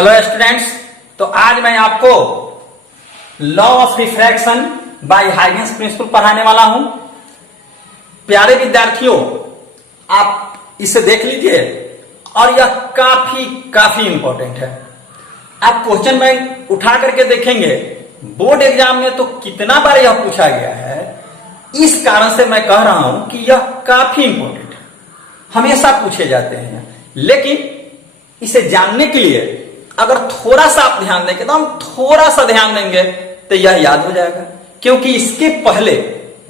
Hello students, तो आज मैं आपको law of refraction by Huygens principle पढ़ाने वाला हूं। प्यारे विद्यार्थियों, आप इसे देख लीजिए और यह काफी इंपॉर्टेंट है। आप क्वेश्चन बैंक उठा करके देखेंगे, बोर्ड एग्जाम में तो कितना बार यह पूछा गया है। इस कारण से मैं कह रहा हूं कि यह काफी इंपॉर्टेंट है, हमेशा पूछे जाते हैं। लेकिन इसे जानने के लिए अगर थोड़ा सा आप ध्यान देंगे, तो हम थोड़ा सा ध्यान देंगे तो यह याद हो जाएगा। क्योंकि इसके पहले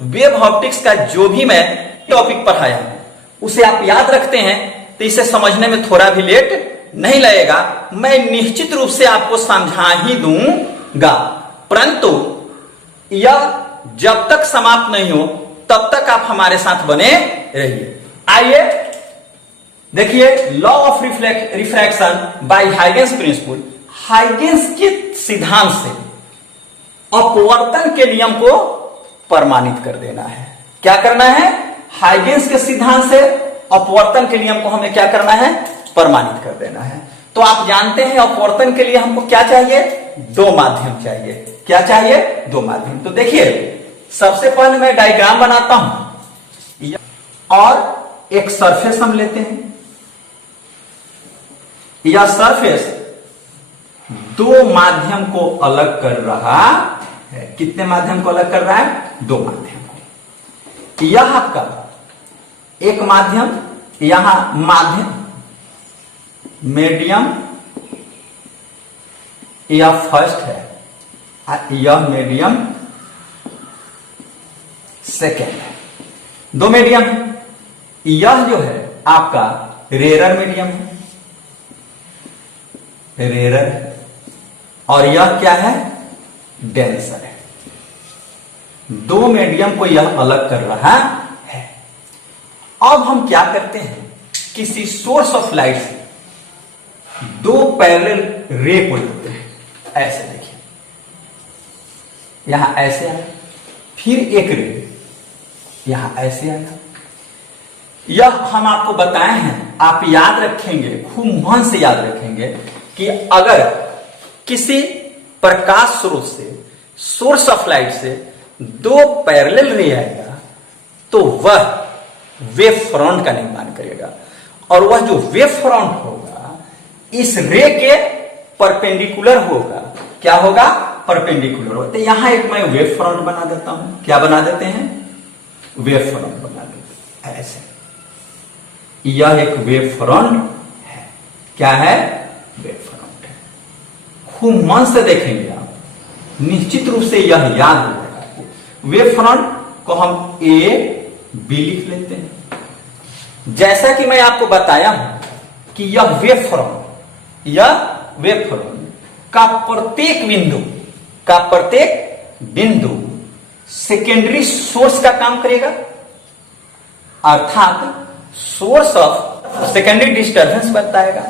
वेव ऑप्टिक्स का जो भी मैं टॉपिक पढ़ाया हूं उसे आप याद रखते हैं तो इसे समझने में थोड़ा भी लेट नहीं लगेगा। मैं निश्चित रूप से आपको समझा ही दूंगा, परंतु यह जब तक समाप्त नहीं हो तब तक आप हमारे साथ बने रहिए। आइए देखिए, law of refraction by Huygens principle. Huygens के सिद्धांत से अपवर्तन के नियम को प्रमाणित कर देना है। क्या करना है? हाइगेंस के सिद्धांत से अपवर्तन के नियम को हमें क्या करना है? प्रमाणित कर देना है। तो आप जानते हैं अपवर्तन के लिए हमको क्या चाहिए? दो माध्यम चाहिए। क्या चाहिए? दो माध्यम। तो देखिए, सबसे पहले मैं डायग्राम बनाता हूं और एक सरफेस हम लेते हैं। यह सरफेस दो माध्यम को अलग कर रहा है। कितने माध्यम को अलग कर रहा है? दो माध्यम को। यह आपका एक माध्यम, यहां माध्यम मीडियम, यह फर्स्ट है, यह मीडियम सेकेंड है। दो मीडियम है। यह जो है आपका रेयर मीडियम है, रेयर है, और यह क्या है? डेंसर है। दो मीडियम को यह अलग कर रहा है। अब हम क्या करते हैं? किसी सोर्स ऑफ लाइट से दो पैरेलल रे को लेते हैं। ऐसे देखिए, यहां ऐसे आया, फिर एक रे यहां ऐसे आया। यह हम आपको बताए हैं, आप याद रखेंगे, खूब ध्यान से याद रखेंगे कि अगर किसी प्रकाश स्रोत से, सोर्स ऑफ लाइट से दो पैरेलल रे आएगा तो वह वेव फ्रंट का निर्माण करेगा, और वह जो वेव फ्रंट होगा इस रे के परपेंडिकुलर होगा। क्या होगा? परपेंडिकुलर होगा। तो यहां एक मैं वेव फ्रंट बना देता हूं। क्या बना देते हैं? वेव फ्रंट बना देते हैं ऐसे। यह एक वेव फ्रंट है। क्या है? वेव फ्रंट है। खूब मन से देखेंगे आप, निश्चित रूप से यह याद हो जाएगा आपको। वेव फ्रंट को हम ए बी लिख लेते हैं। जैसा कि मैं आपको बताया हूं कि यह वेव फ्रंट का प्रत्येक बिंदु सेकेंडरी सोर्स का काम करेगा, अर्थात सोर्स ऑफ सेकेंडरी डिस्टर्बेंस बताएगा।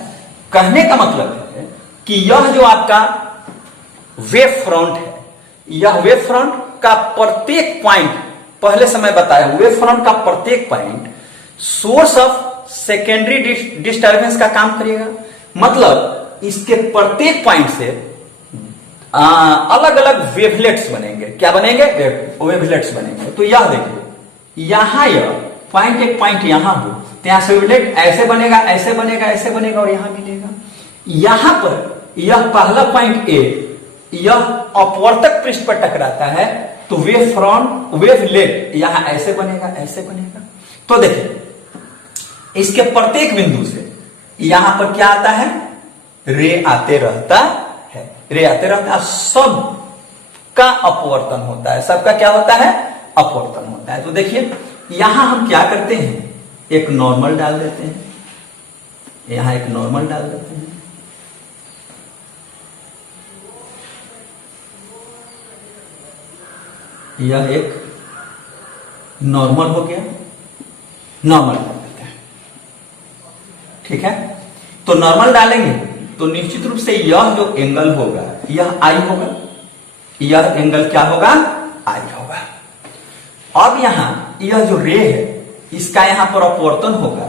कहने का मतलब है कि यह जो आपका वेव फ्रंट है, यह वेव फ्रंट का प्रत्येक पॉइंट, पहले से मैं बताया, वेव फ्रंट का प्रत्येक point source of secondary disturbance का काम करेगा। मतलब इसके प्रत्येक पॉइंट से अलग अलग वेवलेट्स बनेंगे। क्या बनेंगे? वेवलेट्स बनेंगे। तो यह देखिए, यहां यह पॉइंट, एक पॉइंट यहां हो तो यहां से वेवलेट ऐसे बनेगा, ऐसे बनेगा, ऐसे बनेगा, और यहां मिलेगा। यहां पर यह पहला पॉइंट ए, यह अपवर्तक पृष्ठ पर टकराता है तो वेव फ्रंट, वेवलेट यहां ऐसे बनेगा, ऐसे बनेगा। तो देखिए, इसके प्रत्येक बिंदु से यहां पर क्या आता है? रे आते रहता है, रे आते रहता है। सब का अपवर्तन होता है। सबका क्या होता है? अपवर्तन होता है। तो देखिए, यहां हम क्या करते हैं? एक नॉर्मल डाल देते हैं, यहां एक नॉर्मल डाल देते हैं। यह एक नॉर्मल हो गया, नॉर्मल डाल देते हैं। ठीक है, तो नॉर्मल डालेंगे तो निश्चित रूप से यह जो एंगल होगा यह आई होगा, यह एंगल क्या होगा? आई होगा। अब यहां यह जो रे है इसका यहां पर अपवर्तन होगा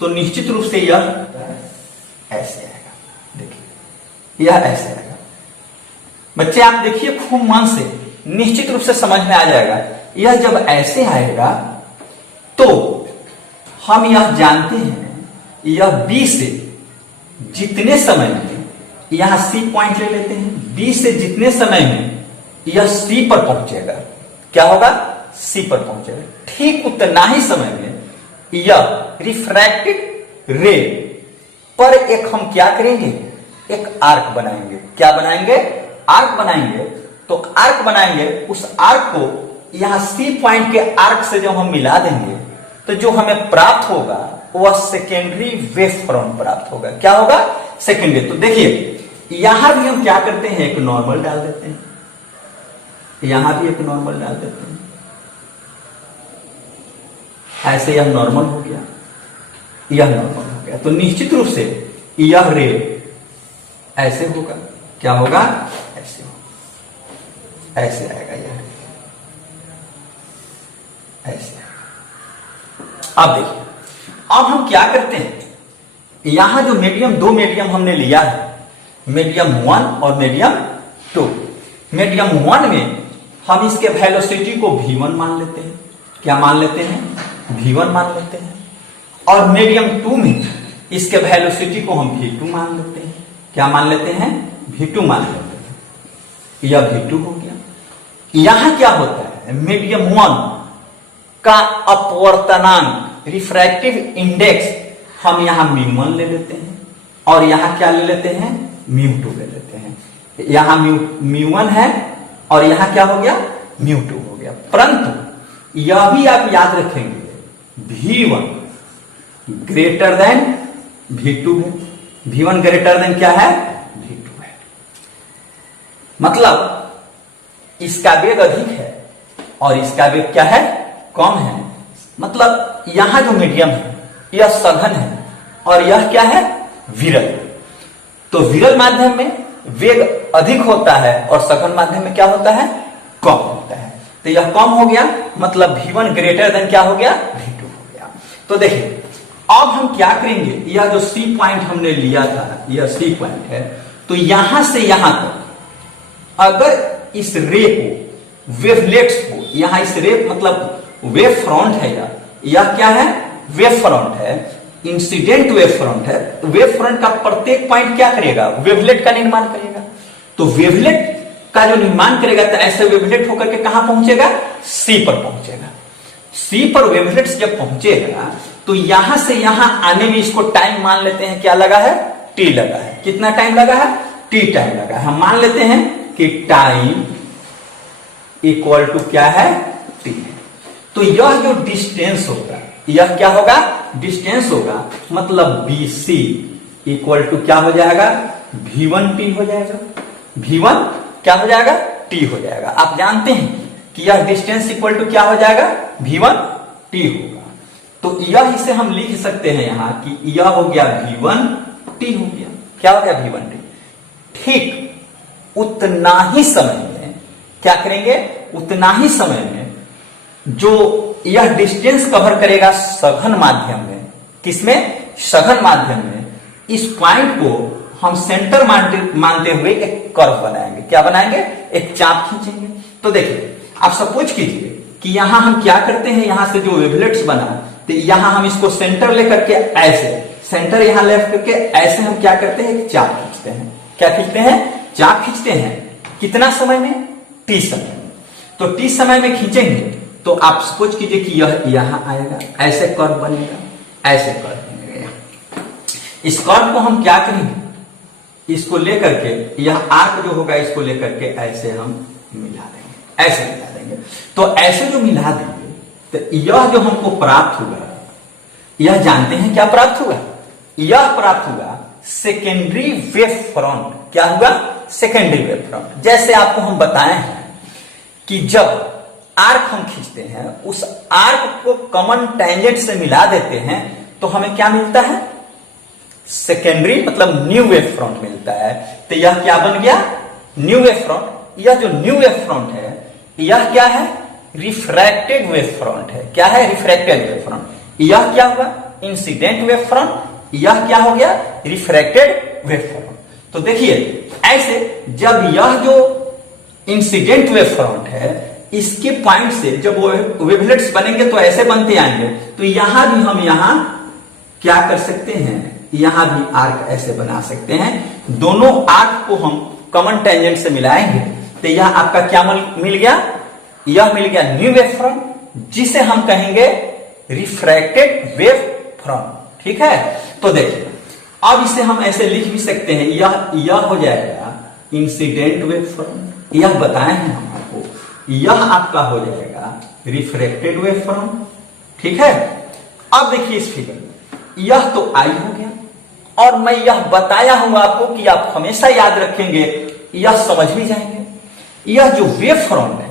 तो निश्चित रूप से यह ऐसे आएगा। देखिए, यह ऐसे आएगा। बच्चे आप देखिए खूब मन से, निश्चित रूप से समझ में आ जाएगा। यह जब ऐसे आएगा तो हम यह जानते हैं, यह B से जितने समय में, यहां C पॉइंट ले लेते हैं, B से जितने समय में यह C पर पहुंचेगा, क्या होगा? C पर पहुंचेगा। ठीक उतना ही समय में यह रिफ्रैक्टेड रे पर एक हम क्या करेंगे? एक आर्क बनाएंगे। क्या बनाएंगे? आर्क बनाएंगे। तो आर्क बनाएंगे, उस आर्क को यहां C पॉइंट के आर्क से जब हम मिला देंगे तो जो हमें प्राप्त होगा वह सेकेंडरी वेव फ्रंट प्राप्त होगा। क्या होगा? सेकेंडरी। तो देखिए यहां भी हम क्या करते हैं? एक नॉर्मल डाल देते हैं, यहां भी एक नॉर्मल डाल देते हैं। ऐसे यह नॉर्मल हो गया, यह नॉर्मल हो गया। तो निश्चित रूप से यह रे ऐसे होगा। क्या होगा? ऐसे होगा, ऐसे आएगा यह, ऐसे आएगा। अब देखिए, अब हम क्या करते हैं? यहां जो मीडियम, दो मीडियम हमने लिया है, मीडियम 1 और मीडियम 2। मीडियम 1 में हम इसके वेलोसिटी को V1 मान लेते हैं। क्या मान लेते हैं? V1 मान लेते हैं। और मीडियम 2 में इसके वेलोसिटी को हम V2 मान लेते हैं। क्या मान लेते हैं? V2 मान लेते हैं। यह V2 हो गया। यहां क्या होता है? मीडियम 1 का अपवर्तनांक, रिफ्रैक्टिव इंडेक्स हम यहां μ1 ले लेते हैं और यहां क्या ले लेते हैं? μ2 ले लेते हैं। यहां μ1 है और यहां क्या हो गया? μ2 हो गया। परंतु यह भी आप याद रखेंगे, V1 ग्रेटर देन V2 है। V1 ग्रेटर देन क्या है? V2 है। मतलब इसका वेग अधिक है और इसका वेग क्या है? कम है। मतलब यहां जो मीडियम है यह सघन है और यह क्या है? विरल। तो विरल माध्यम में वेग अधिक होता है और सघन माध्यम में क्या होता है? कम होता है। तो यह कम हो गया, मतलब V1 ग्रेटर देन क्या हो गया? V2 हो गया। तो देखिए अब हम क्या करेंगे? यह जो C पॉइंट हमने लिया था, यह C पॉइंट है, तो यहां से यहां तक अगर इस रे को, वेवलेट्स को, यहां इस रे मतलब वेव फ्रंट है, यह क्या है? वेव फ्रंट है, इंसिडेंट वेव फ्रंट है। वेव फ्रंट का प्रत्येक पॉइंट क्या करेगा? वेवलेट का निर्माण करेगा। तो वेवलेट का जो निर्माण करेगा तो ऐसे वेवलेट होकर के कहां पहुंचेगा? C पर पहुंचेगा। C पर वेवलेट्स जब पहुंचेगा तो यहां से यहां आने में इसको टाइम मान लेते हैं, क्या लगा है? T लगा है। कितना टाइम लगा है? T टाइम लगा है। हम मान लेते हैं कि टाइम इक्वल टू क्या है? T। तो यह जो डिस्टेंस होगा, यह क्या होगा? डिस्टेंस होगा। मतलब BC इक्वल टू क्या हो जाएगा? V1T हो जाएगा। V1 क्या हो जाएगा? T हो जाएगा। आप जानते हैं कि यह डिस्टेंस इक्वल टू क्या हो जाएगा? V1T होगा। तो यह इसे हम लिख सकते हैं यहां कि यह हो गया V1T हो गया। क्या हो गया? V1T। ठीक उतना ही समय में क्या करेंगे? उतना ही समय में जो यह डिस्टेंस कवर करेगा सघन माध्यम में, किसमें? सघन माध्यम में, इस पॉइंट को हम सेंटर मानते हुए एक कर्व बनाएंगे। क्या बनाएंगे? एक चाप खींचेंगे। तो देखिए आप सपोज कीजिए कि यहां हम क्या करते हैं, यहां से जो वेवलेट्स बना, तो यहां हम इसको सेंटर लेकर के ऐसे, सेंटर यहां लेफ्ट करके ऐसे हम क्या करते हैं? एक चाप खींचते हैं। क्या खींचते हैं? चाप खींचते हैं। कितना समय में? T समय में। तो T समय में खींचेंगे तो आप सपोज कीजिए कि यह यहां आएगा, ऐसे कर्व बनेगा, ऐसे कर्व बनेगा। इस कर्व को हम क्या करेंगे? इसको लेकर के, यह आर्क जो होगा इसको लेकर के ऐसे हम मिला देंगे, ऐसे मिला देंगे। तो ऐसे जो मिला देंगे तो यह जो हमको प्राप्त होगा, यह जानते हैं क्या प्राप्त होगा? यह प्राप्त होगा सेकेंडरी वेव फ्रंट। क्या होगा? Secondary wave front. जैसे आपको हम बताए हैं कि जब आर्क हम खींचते हैं, उस आर्क को कॉमन टेंजेंट से मिला देते हैं तो हमें क्या मिलता है? सेकेंडरी मतलब न्यू वेव फ्रंट मिलता है। तो यह क्या बन गया? New wave front. यह जो न्यू वेव फ्रंट है यह क्या है? रिफ्रैक्टेड वेव फ्रंट है। क्या है? Refracted wave front. यह क्या हुआ? Incident wave front. यह क्या हो गया? Refracted wave front. तो देखिए ऐसे जब यह जो इंसिडेंट वेव फ्रंट है इसके पॉइंट से जब वो वेवलेट्स बनेंगे तो ऐसे बनते आएंगे, तो यहां भी हम यहां क्या कर सकते हैं, यहां भी आर्क ऐसे बना सकते हैं। दोनों आर्क को हम कॉमन टेंजेंट से मिलाएंगे तो यह आपका क्या मिल गया, यह मिल गया न्यू वेव फ्रंट जिसे हम कहेंगे रिफ्रैक्टेड वेव फ्रंट। ठीक है, तो देखिए अब इसे हम ऐसे लिख भी सकते हैं, यह हो जाएगा इंसिडेंट वेव फ्रंट, यह बताए हैं हम आपको, यह आपका हो जाएगा रिफ्रैक्टेड वेव फ्रंट। ठीक है, अब देखिए इस फिगर में यह तो आई हो गया, और मैं यह बताया हूं आपको कि आप हमेशा याद रखेंगे, यह समझ भी जाएंगे। यह जो वेव फ्रंट है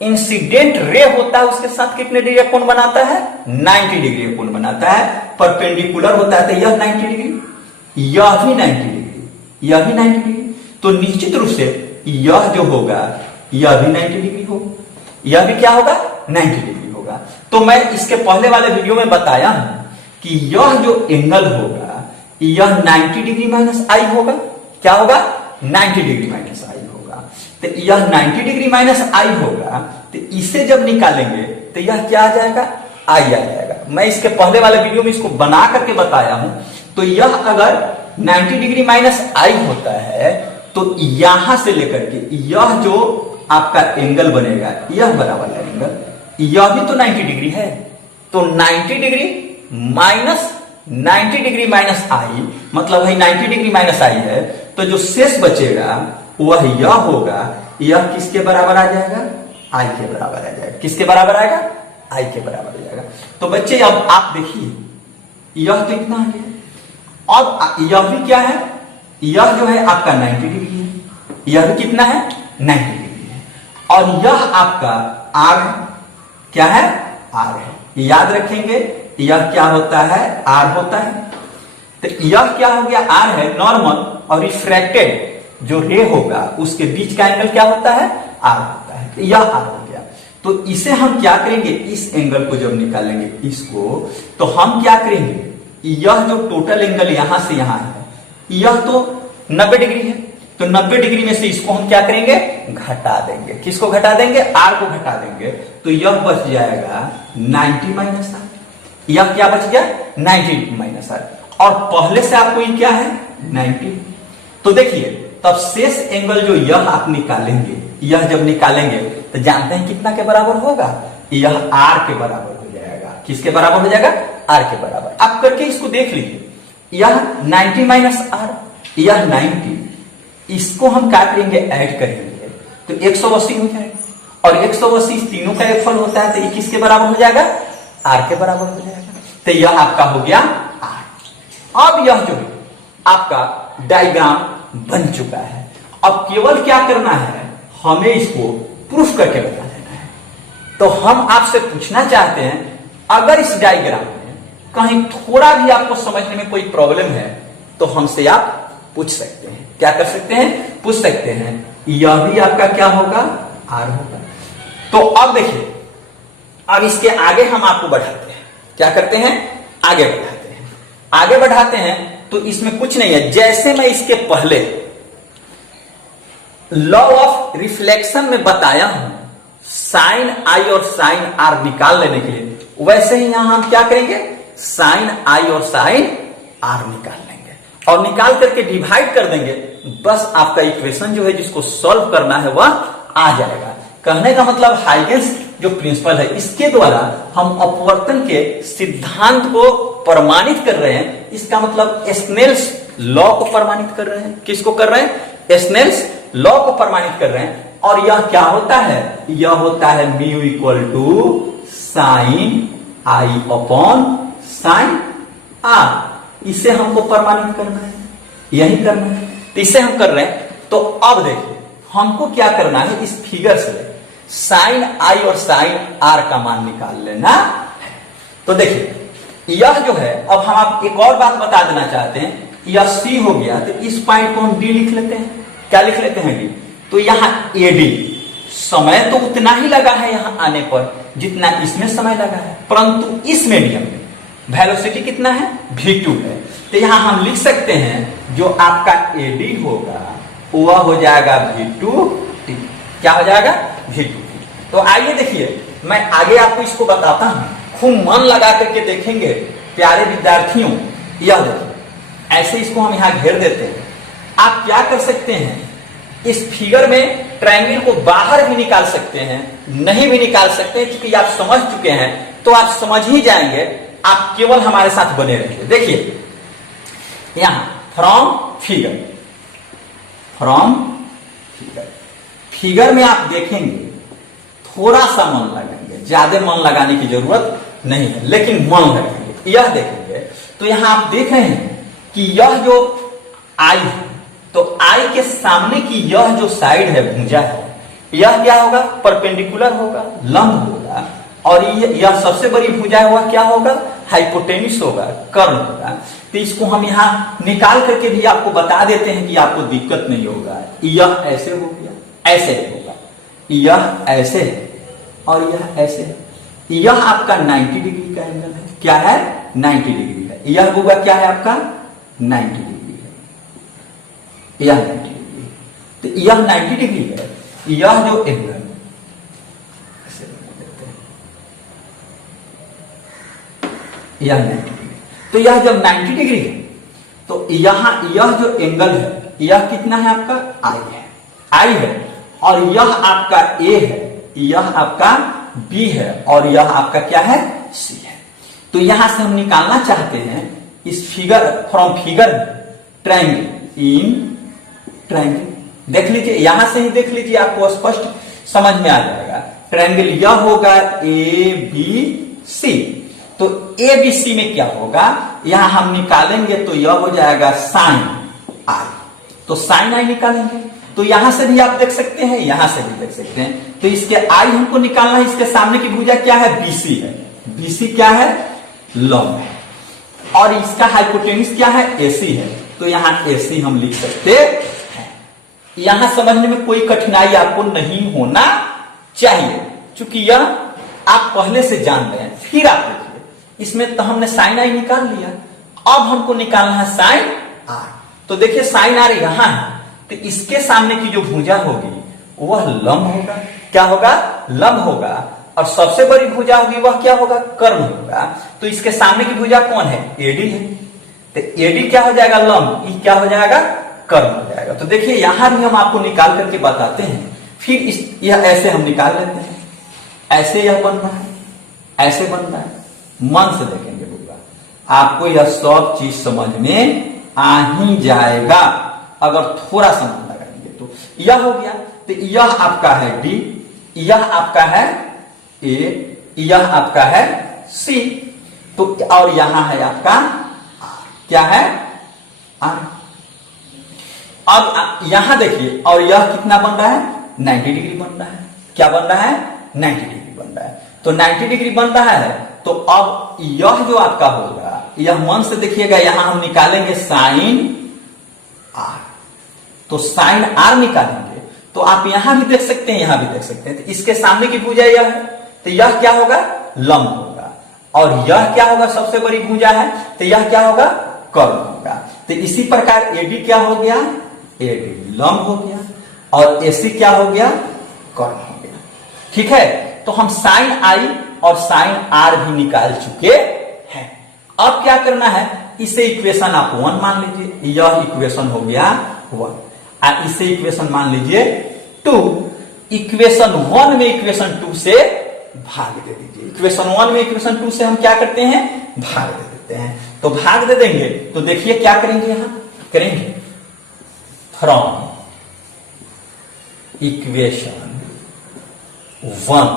इंसिडेंट रे होता है उसके साथ कितने डिग्री कोण बनाता है, 90 डिग्री कोण बनाता है। परपेंडिकुलर होता है तो यह 90 डिग्री, यह भी 90 डिग्री, यह भी 90 डिग्री, तो निश्चित रूप से यह जो होगा यह भी 90 डिग्री होगा, यह भी क्या होगा 90 डिग्री होगा। तो मैं इसके पहले वाले वीडियो में बताया हूं कि यह जो एंगल होगा यह 90 डिग्री माइनस आई होगा, क्या होगा 90 डिग्री माइनस आई होगा। तो यह 90 डिग्री माइनस आई होगा, तो इसे जब निकालेंगे तो यह क्या आ जाएगा, आई आ जाएगा। मैं इसके पहले वाले वीडियो में इसको बना करके बताया हूं। तो यह अगर 90 डिग्री माइनस आई होता है तो यहां से लेकर के यह जो आपका एंगल बनेगा, यह बड़ा वाला एंगल, यह भी तो 90 डिग्री है, तो 90 डिग्री माइनस 90 डिग्री माइनस आई मतलब है 90 डिग्री माइनस आई है, तो जो शेष बचेगा वह यह होगा, यह किसके बराबर आ जाएगा, आई के बराबर आ जाएगा। किसके बराबर आएगा, आई के बराबर आ जाएगा। तो बच्चे अब आप देखिए यह तो इतना आ गया, अब यह भी क्या है, यह जो है आपका 90 डिग्री है, यह भी कितना है 90 डिग्री है, और यह आपका आर क्या है, आर है। याद रखेंगे यह क्या होता है, आर होता है। तो यह क्या हो गया, आर है नॉर्मल, और रिफ्रैक्टेड जो रे होगा उसके बीच का एंगल क्या होता है, आर होता है। तो यह आर हो गया। तो इसे हम क्या करेंगे, इस एंगल को जब निकालेंगे इसको, तो हम क्या करेंगे, यह जो टोटल एंगल यहां से यहां है यह तो 90 डिग्री है, तो 90 डिग्री में से इसको हम क्या करेंगे, घटा देंगे। किसको घटा देंगे, आर को घटा देंगे, तो यह बच जाएगा 90 माइनस आर। यह क्या बच गया 90 माइनस आर, और पहले से आपको ये क्या है 90। तो देखिए तब शेष एंगल जो यह आप निकालेंगे, यह जब निकालेंगे तो जानते हैं कितना के बराबर होगा, यह आर के बराबर हो जाएगा। किसके बराबर हो जाएगा, आर के बराबर। आप करके इसको देख लीजिए, यह 90 माइनस आर, यह 90, इसको हम क्या करेंगे, ऐड करेंगे तो 180 हो जाएगा, और 180 तीनों का एक फल होता है, तो ये किसके बराबर हो जाएगा, आर के बराबर हो जाएगा। तो यह आपका हो गया आर। अब यह जो आपका डायग्राम बन चुका है, अब केवल क्या करना है, हमें इसको प्रूफ करके बता देना है। तो हम आपसे पूछना चाहते हैं, अगर इस डायग्राम में कहीं थोड़ा भी आपको समझने में कोई प्रॉब्लम है तो हमसे आप पूछ सकते हैं। क्या कर सकते हैं, पूछ सकते हैं। यह भी आपका क्या होगा, आर होगा। तो अब देखिए, अब इसके आगे हम आपको बढ़ाते हैं, क्या करते हैं, आगे बढ़ाते हैं। आगे बढ़ाते हैं तो इसमें कुछ नहीं है, जैसे मैं इसके पहले लॉ ऑफ रिफ्लेक्शन में बताया हूं साइन आई और साइन आर निकाल लेने के लिए, वैसे ही यहां हम क्या करेंगे, साइन आई और साइन आर निकाल लेंगे और निकाल करके डिवाइड कर देंगे। बस आपका इक्वेशन जो है जिसको सॉल्व करना है वह आ जाएगा। कहने का मतलब हाइगेंस जो प्रिंसिपल है इसके द्वारा हम अपवर्तन के सिद्धांत को प्रमाणित कर रहे हैं। इसका मतलब स्नेल्स लॉ को प्रमाणित कर रहे हैं। किसको कर रहे हैं, स्नेल्स लॉ को प्रमाणित कर रहे हैं। और यह क्या होता है, यह होता है mu equal to sine I upon sine R. इसे हमको प्रमाणित करना है, यही करना है, तो इसे हम कर रहे हैं। तो अब देखिए हमको क्या करना है, इस फिगर से साइन आई और साइन आर का मान निकाल लेना है। तो देखिए यह जो है, अब हम आप एक और बात बता देना चाहते हैं, यह सी हो गया तो इस पॉइंट को हम डी लिख लेते हैं। क्या लिख लेते हैं, डी। तो यहां एडी समय तो उतना ही लगा है यहां आने पर जितना इसमें समय लगा है, परंतु इस मीडियम में वेलोसिटी कितना है, v2 है। तो यहां हम लिख सकते हैं जो आपका एडी होगा वह हो जाएगा V2T। क्या हो जाएगा? V2T। तो आइए देखिए, मैं आगे आपको इसको बताता हूं, खूब मन लगा करके देखेंगे प्यारे विद्यार्थियों। यह देखिए, ऐसे इसको हम यहां घेर देते हैं। आप क्या कर सकते हैं, इस फिगर में ट्रायंगल को बाहर भी निकाल सकते हैं, नहीं भी निकाल सकते हैं, क्योंकि आप समझ चुके हैं तो आप समझ ही जाएंगे। आप केवल हमारे साथ बने रहिए। देखिए यहां फ्रॉम फिगर, फिगर में आप देखेंगे थोड़ा सा मन लगाएंगे, ज्यादा मन लगाने की जरूरत नहीं है, लेकिन मन लगाएंगे। यह देखेंगे तो यहां आप देख रहे हैं कि यह जो आई है, तो आई के सामने की यह जो साइड है, भुजा है, यह क्या होगा? परपेंडिकुलर होगा, लंब होगा। और यह सबसे बड़ी भुजा है, वह क्या होगा? हाइपोटेन्यूस होगा, कर्ण होगा। तो इसको हम यहाँ निकाल करके भी आपको बता देते हैं कि आपको दिक्कत नहीं होगा। यह ऐसे हो गया, ऐसे होगा, यह ऐसे है और यह ऐसे है। यह आपका 90 डिग्री का एंगल है। क्या है? 90 डिग्री है। यह होगा क्या है आपका? 90 डिग्री है। यह 90 डिग्री, तो यह 90 डिग्री है। यह जो एंगल यह 90 डिग्री, तो यह जब 90 डिग्री है तो यहां यह जो एंगल है, यह कितना है आपका? आई है, आई है। और यह आपका ए है, यह आपका बी है, और यह आपका क्या है? सी है। तो यहां से हम निकालना चाहते हैं इस figure, from figure triangle in triangle. देख लीजिए, यहां से ही देख लीजिए, आपको स्पष्ट समझ में आ जाएगा। ट्रायंगल यह होगा ABC। तो ABC में क्या होगा, यहां हम निकालेंगे तो यह हो जाएगा साइन आई। तो साइन आई निकालेंगे तो यहां से भी आप देख सकते हैं, यहां से भी देख सकते हैं। तो इसके आई हमको निकालना है। इसके सामने की भुजा क्या है? BC है। BC क्या है? लंब है। और इसका हाइपोटेन्यूस क्या है? AC है। तो यहां AC हम लिख सकते हैं। यहां समझने में कोई कठिनाई आपको नहीं होना चाहिए, क्योंकि यह आप पहले से जान रहे हैं। फिर आप देखिए, इसमें तो हमने साइन आई निकाल लिया, अब हमको निकालना है साइन आर। तो देखिए साइन आर यहां है, तो इसके सामने की जो भुजा होगी वह लंब होगा। क्या होगा? लंब होगा। और सबसे बड़ी भुजा होगी वह क्या होगा? कर्ण होगा। तो इसके सामने की भुजा कौन है? एडी है। तो एडी क्या हो जाएगा? लंब। ई क्या हो जाएगा? कर्ण हो जाएगा। तो देखिए यहां भी हम आपको निकाल करके बताते हैं। फिर यह ऐसे हम निकाल लेते हैं, ऐसे यह बन रहा है, ऐसे बन रहा है। मन से देखेंगे होगा, आपको यह सब चीज समझ में आ ही जाएगा अगर थोड़ा सा मन लगाएंगे तो। यह हो गया। तो यह आपका है D, यह आपका है A, यह आपका है C। तो और यहां है आपका R। क्या है? R। अब यहां देखिए, और यह कितना बन रहा है? 90 डिग्री बन रहा है। क्या बन रहा है? 90 डिग्री बन रहा है। तो 90 डिग्री बन रहा है। तो अब यह जो आपका होगा, यह मन से देखिएगा, यहां हम निकालेंगे साइन आर। तो साइन आर निकालेंगे तो आप यहां भी देख सकते हैं, यहां भी देख सकते हैं। तो इसके सामने की भुजा यह है, तो यह क्या होगा? लंब होगा। और यह क्या होगा? सबसे बड़ी भुजा है, तो यह क्या होगा? कर्ण होगा। तो इसी प्रकार एडी क्या हो गया? एडी लंब हो गया। और एसी क्या हो गया? कर्ण हो गया। ठीक है। तो हम साइन आई और साइन आर भी निकाल चुके हैं। अब क्या करना है? इसे इक्वेशन आप 1 मान लीजिए। यह इक्वेशन हो गया 1। इसे इक्वेशन मान लीजिए 2। इक्वेशन 1 में इक्वेशन 2 से भाग दे दीजिए। इक्वेशन 1 में इक्वेशन 2 से हम क्या करते हैं? भाग दे देते हैं। तो भाग दे देंगे तो देखिए क्या करेंगे, यहां करेंगे from equation 1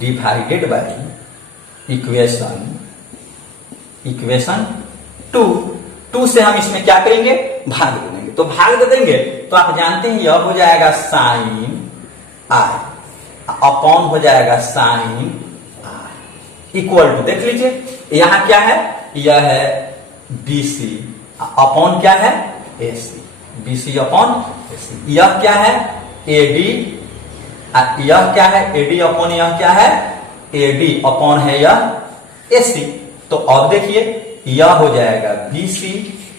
divided by equation 2 से हम इसमें क्या करेंगे? भाग दे देंगे। तो भाग दे देंगे तो आप जानते हैं यह हो जाएगा साइन आर अपॉन हो जाएगा साइन आर इक्वल टू, देख लीजिए यहां क्या है? यह है BC अपॉन क्या है? AC। BC upon AC। यह क्या है? AD। यह क्या है? AD अपॉन यह क्या है? AD अपॉन है यह AC। तो अब देखिए यह हो जाएगा BC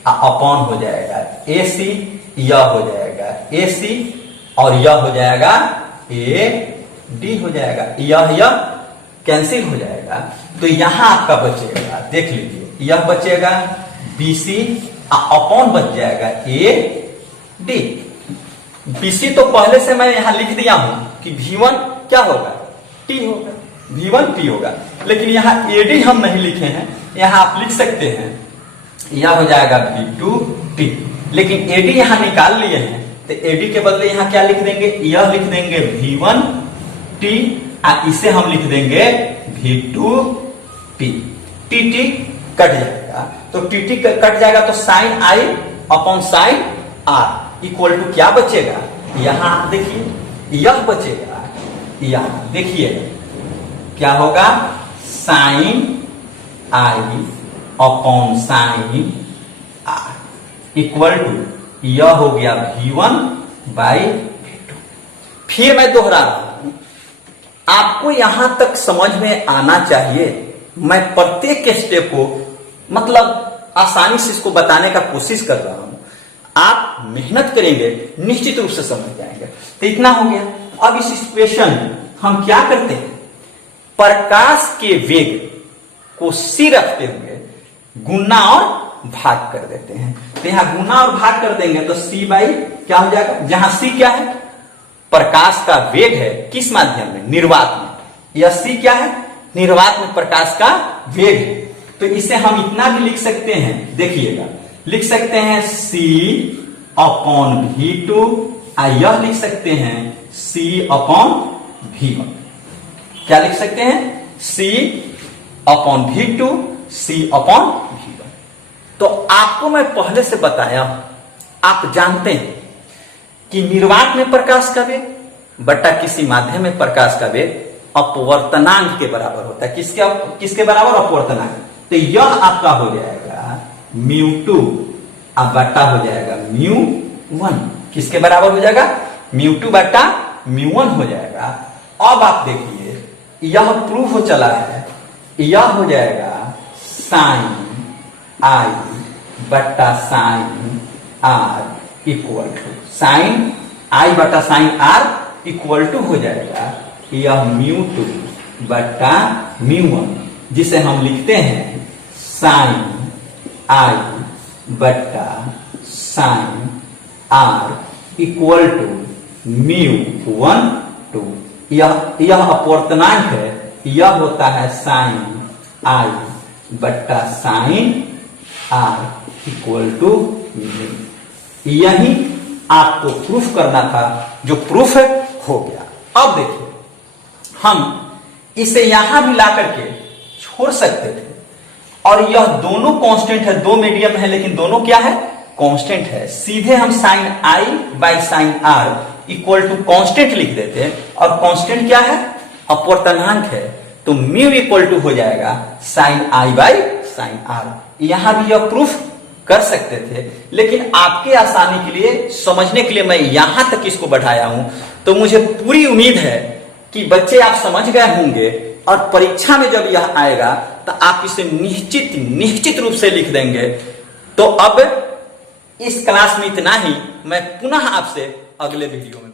अपॉन हो जाएगा ए सी, यह हो जाएगा ए सी और यह हो जाएगा ए डी हो जाएगा, यह कैंसिल हो जाएगा। तो यहां आपका बचेगा, देख लीजिए, यह बचेगा बी सी अपॉन बच जाएगा ए डी। बीसी तो पहले से मैं यहां लिख दिया हूं कि V1 क्या होगा, टी होगा, V1 टी होगा, लेकिन यहां एडी हम नहीं लिखे हैं। यहां आप लिख सकते हैं यह हो जाएगा V2 टी, लेकिन एडी यहां निकाल लिए हैं तो एडी के बदले यहां क्या लिख देंगे, यह लिख देंगे V1 टी और इसे हम लिख देंगे V2 T. T T cut जाएगा, तो टी टी कट जाएगा तो sine I upon sine are equal to क्या बचेगा, यहां देखिए यह बचेगा, यहां देखिए क्या होगा, sine I upon sine are equal to यह हो गया V1 बाई V2। फिर मैं दोहरा रहा हूं, आपको यहां तक समझ में आना चाहिए। मैं प्रत्येक स्टेप को मतलब आसानी से इसको बताने का कोशिश कर रहा हूं, आप मेहनत करेंगे निश्चित रूप से समझ जाएंगे। तो इतना हो गया। अब इस इक्वेशन हम क्या करते हैं, प्रकाश के वेग को सी रखते हुए गुना और भाग कर देते हैं। तो यहां गुना और भाग कर देंगे तो सी बाई क्या हो जाएगा, जहां सी क्या है, प्रकाश का वेग है, किस माध्यम में, निर्वात में। यह सी क्या है, निर्वात में प्रकाश का वेग है। तो इसे हम इतना भी लिख सकते हैं, देखिएगा लिख सकते हैं सी अपॉन V2 और यह लिख सकते हैं सी अपॉन V1। क्या लिख सकते हैं, सी अपॉन V2 सी अपॉन V1। तो आपको मैं पहले से बताया हूं, आप जानते हैं कि निर्वात में प्रकाश का वेग बटा किसी माध्यम में प्रकाश का वेग अपवर्तनांक के बराबर होता है। किसके बराबर, अपवर्तनांक। तो यह आपका हो जाएगा μ2 अब बटा हो जाएगा μ1, किसके बराबर हो जाएगा, μ2 बटा μ1 हो जाएगा। अब आप देखिए यह प्रूफ हो चला है, यह हो जाएगा साइन आई बटा sine are equal to sine i बटा साइन आर इक्वल टू हो जाएगा यह μ2 बटा μ1, जिसे हम लिखते हैं साइन आई बटा sine are equal to μ1 two, यह अपवर्तनांक है, यह होता है साइन आई बटा साइन आर इक्वल टू μ। यही आपको प्रूफ करना था, जो प्रूफ हो गया। अब देखिए हम इसे यहां भी ला करके छोड़ सकते थे, और यह दोनों कांस्टेंट है, दो मीडियम है लेकिन दोनों क्या है, कांस्टेंट है। सीधे हम sine I by sine are equal to constant लिख देते हैं, और कांस्टेंट क्या है, अपवर्तनांक है। तो म्यू इक्वल टू हो जाएगा sine I by sine R. यहां भी यह प्रूफ कर सकते थे, लेकिन आपके आसानी के लिए, समझने के लिए मैं यहां तक इसको बढ़ाया हूं। तो मुझे पूरी उम्मीद है कि बच्चे आप समझ गए होंगे, और परीक्षा में जब यह आएगा तो आप इसे निश्चित रूप से लिख देंगे। तो अब इस क्लास में इतना ही, मैं पुनः आपसे अगले वीडियो में